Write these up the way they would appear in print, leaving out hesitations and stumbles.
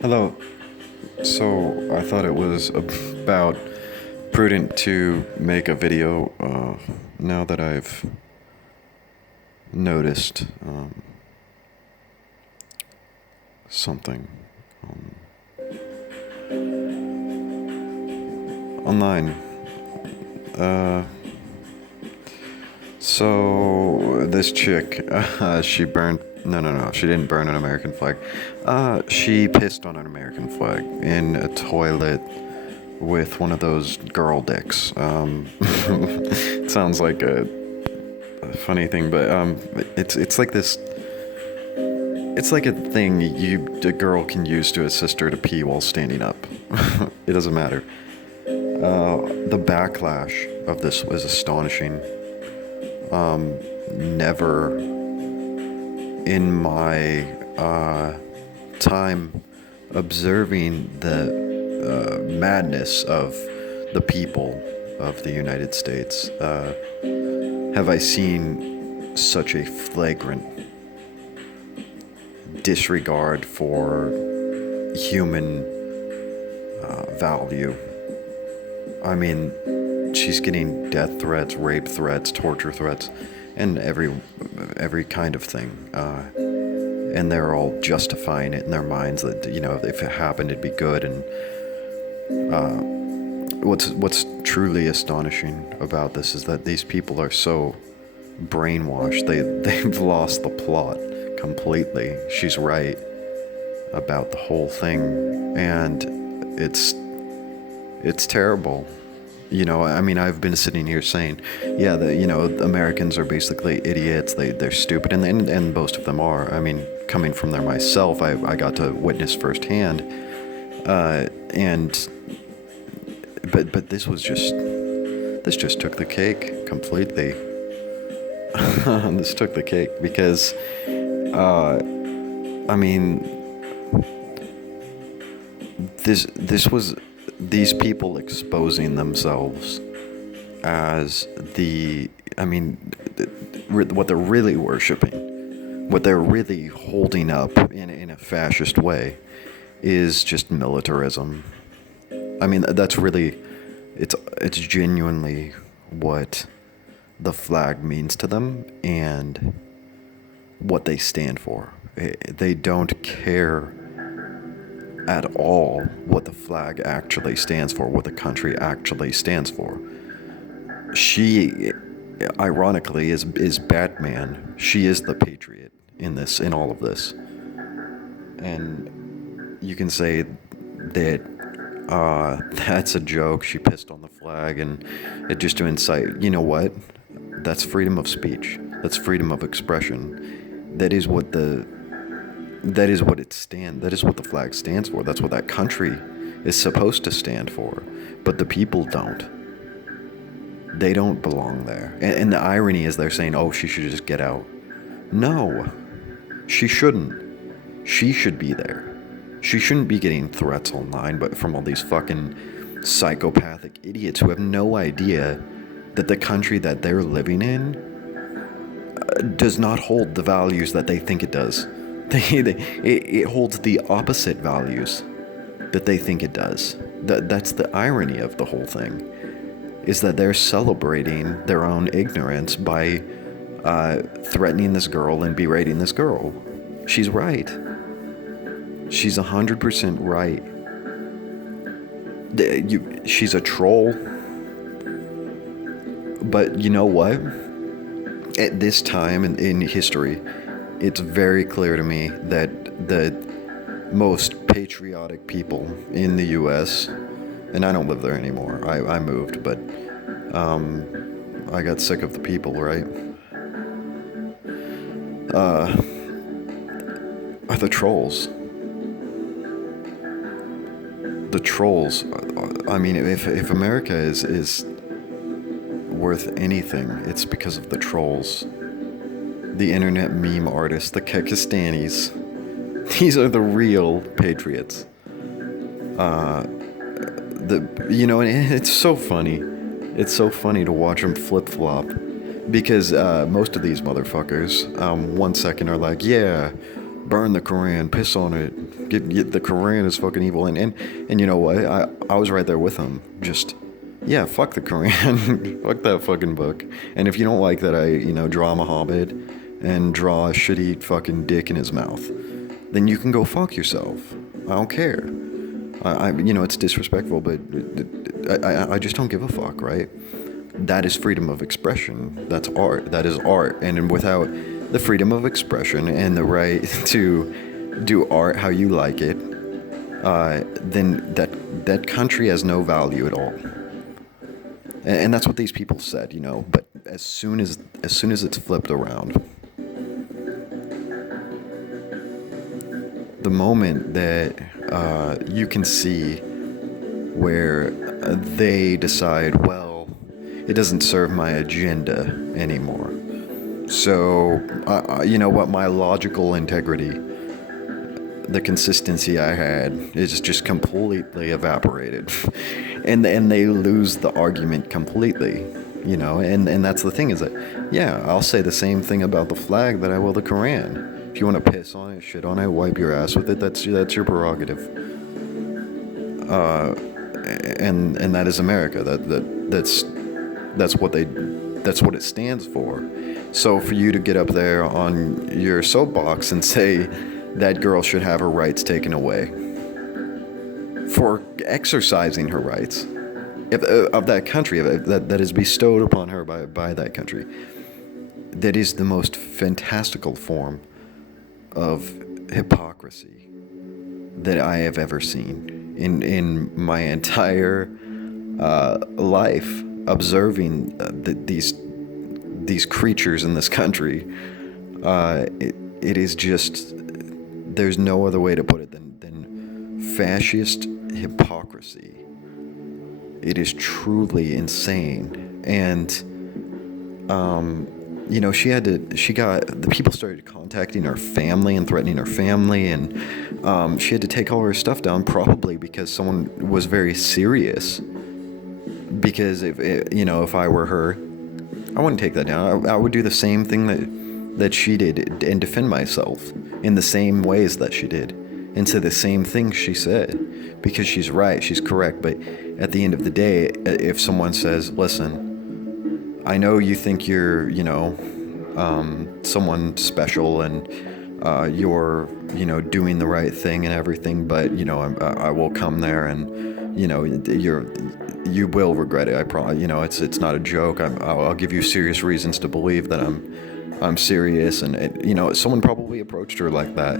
Hello. So I thought it was about prudent to make a video now that I've noticed something online. Uh, so this chick, she burned. No. She didn't burn an American flag. She pissed on an American flag in a toilet with one of those girl dicks. It sounds like a funny thing, but it's like this. It's like a thing a girl can use to assist her to pee while standing up. It doesn't matter. The backlash of this was astonishing. Never in my time observing the madness of the people of the United States have I seen such a flagrant disregard for human value. I mean, she's getting death threats, rape threats, torture threats, and every kind of thing. And they're all justifying it in their minds that if it happened, it'd be good. And what's truly astonishing about this is that these people are so brainwashed. They've lost the plot completely. She's right about the whole thing, and it's terrible. I mean, I've been sitting here saying, yeah, Americans are basically idiots. They're stupid, and most of them are. I mean, coming from there myself, I got to witness firsthand, and but this just took the cake completely. This took the cake because, I mean, this was these people exposing themselves as what they're really worshiping, what they're really holding up in a fascist way is just militarism. I mean, that's really, it's genuinely what the flag means to them and what they stand for. They don't care at all what the flag actually stands for, what the country actually stands for. She, ironically, is Batman. She is the patriot in all of this. And you can say that that's a joke. She pissed on the flag, and it just to incite. You know what? That's freedom of speech. That's freedom of expression. That is what the that is what the flag stands for. That's what that country is supposed to stand for. But the people don't. They don't belong there. And the irony is they're saying, oh, she should just get out. No, she shouldn't. She should be there. She shouldn't be getting threats online, but from all these fucking psychopathic idiots who have no idea that the country that they're living in does not hold the values that they think it does. It holds the opposite values that they think it does. That's the irony of the whole thing, is that they're celebrating their own ignorance by threatening this girl and berating this girl. She's right. She's 100% right. She's a troll. But you know what? At this time in history, it's very clear to me that the most patriotic people in the U.S., and I don't live there anymore. I moved, but I got sick of the people, right? Are the trolls. The trolls. I mean, if America is worth anything, it's because of the trolls. The internet meme artists, the Kekistanis. These are the real patriots. And it's so funny. It's so funny to watch them flip-flop. Because most of these motherfuckers, 1 second are like, yeah, burn the Quran, piss on it. Get the Quran is fucking evil. And you know what? I was right there with him. Just, yeah, fuck the Quran. Fuck that fucking book. And if you don't like that I, draw Muhammad and draw a shitty fucking dick in his mouth, then you can go fuck yourself. I don't care. It's disrespectful, but I just don't give a fuck, right? That is freedom of expression. That's art. That is art. And without the freedom of expression and the right to do art how you like it, then that country has no value at all. And that's what these people said, But as soon as it's flipped around, the moment that you can see where they decide, well, it doesn't serve my agenda anymore. So, you know what, my logical integrity, the consistency I had, is just completely evaporated. and they lose the argument completely, and that's the thing is that, yeah, I'll say the same thing about the flag that I will the Quran. If you want to piss on it, shit on it, wipe your ass with it, that's your prerogative. And that is America. That's what it stands for. So for you to get up there on your soapbox and say that girl should have her rights taken away for exercising her rights of that country that is bestowed upon her by that country, that is the most fantastical form of hypocrisy that I have ever seen in my entire life, observing these creatures in this country. It is just, there's no other way to put it than fascist hypocrisy. It is truly insane. And the people started contacting her family and threatening her family, and she had to take all her stuff down, probably because someone was very serious. Because if I were her, I wouldn't take that down. I would do the same thing that she did and defend myself in the same ways that she did, and say the same things she said, because she's right, she's correct. But at the end of the day, if someone says, listen, I know you think you're, someone special and you're, doing the right thing and everything, but, I will come there and, you will regret it. I promise. It's not a joke. I'll give you serious reasons to believe that I'm serious. And someone probably approached her like that,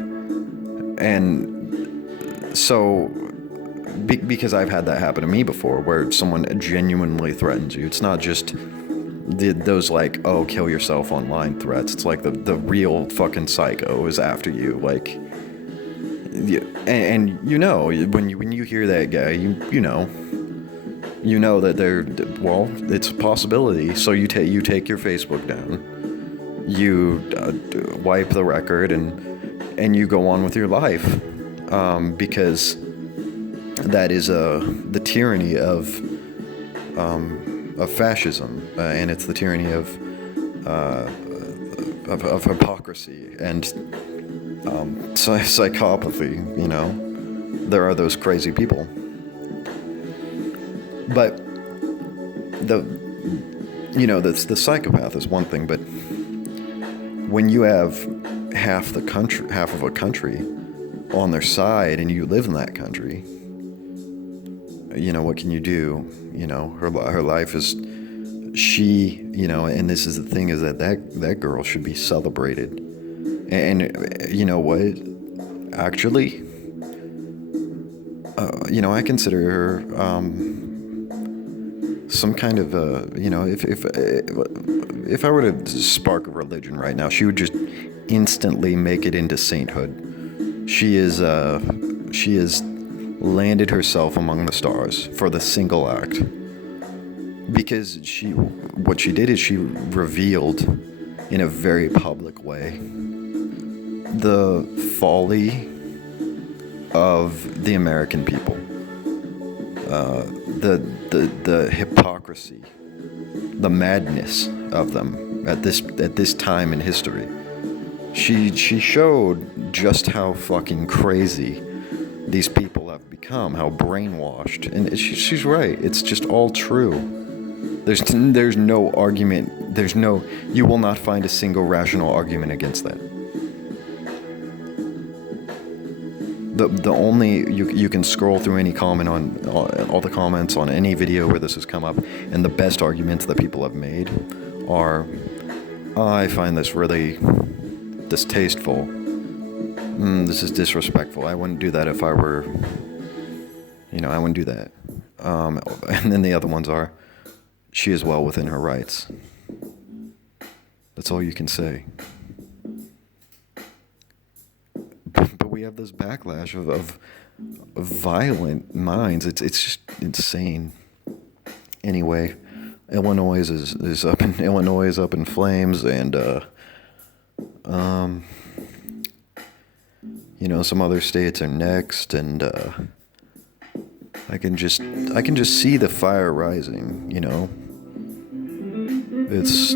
and so because I've had that happen to me before, where someone genuinely threatens you. It's not just those like, oh, kill yourself online threats. It's like the real fucking psycho is after you, like. And when you hear that guy, you know that it's a possibility. So you take your Facebook down, you wipe the record, and you go on with your life, because that is the tyranny of fascism, and it's the tyranny of hypocrisy and psychopathy. There are those crazy people. But the psychopath is one thing, but when you have half of a country on their side and you live in that country, what can you do? Her life is, and this is the thing, is that girl should be celebrated. And you know what? Actually, I consider her some kind of if I were to spark a religion right now, she would just instantly make it into sainthood. She has landed herself among the stars for the single act, because what she did is she revealed in a very public way the folly of the American people, the hypocrisy, the madness of them at this time in history. she showed just how fucking crazy these people have become, how brainwashed. And she's right. It's just all true. There's no argument. You will not find a single rational argument against that. The only, you can scroll through any comment on all the comments on any video where this has come up, and the best arguments that people have made are, I find this really distasteful. This is disrespectful. I wouldn't do that if I were, I wouldn't do that. And then the other ones are, she is well within her rights. That's all you can say. But we have this backlash of violent minds. It's just insane. Anyway, Illinois is up in flames, and some other states are next, and I can just see the fire rising. It's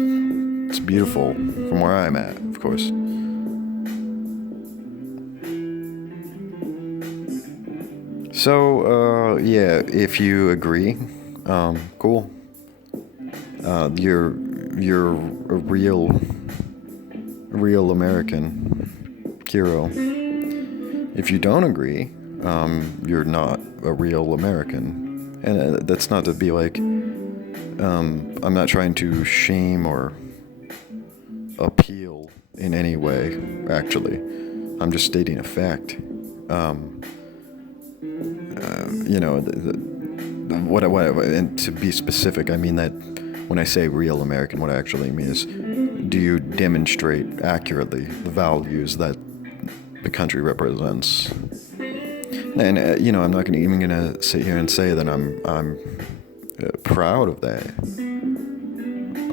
beautiful from where I'm at, of course. So, if you agree, cool. You're a real American hero. If you don't agree, you're not a real American. And that's not to be like, I'm not trying to shame or appeal in any way, actually. I'm just stating a fact. And to be specific, I mean that when I say real American, what I actually mean is, do you demonstrate accurately the values that the country represents? And I'm not even gonna sit here and say that I'm proud of that.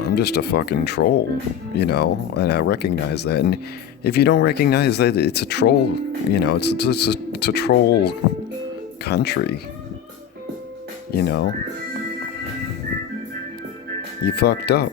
I'm just a fucking troll, and I recognize that. And if you don't recognize that it's a troll, it's a troll country, you fucked up.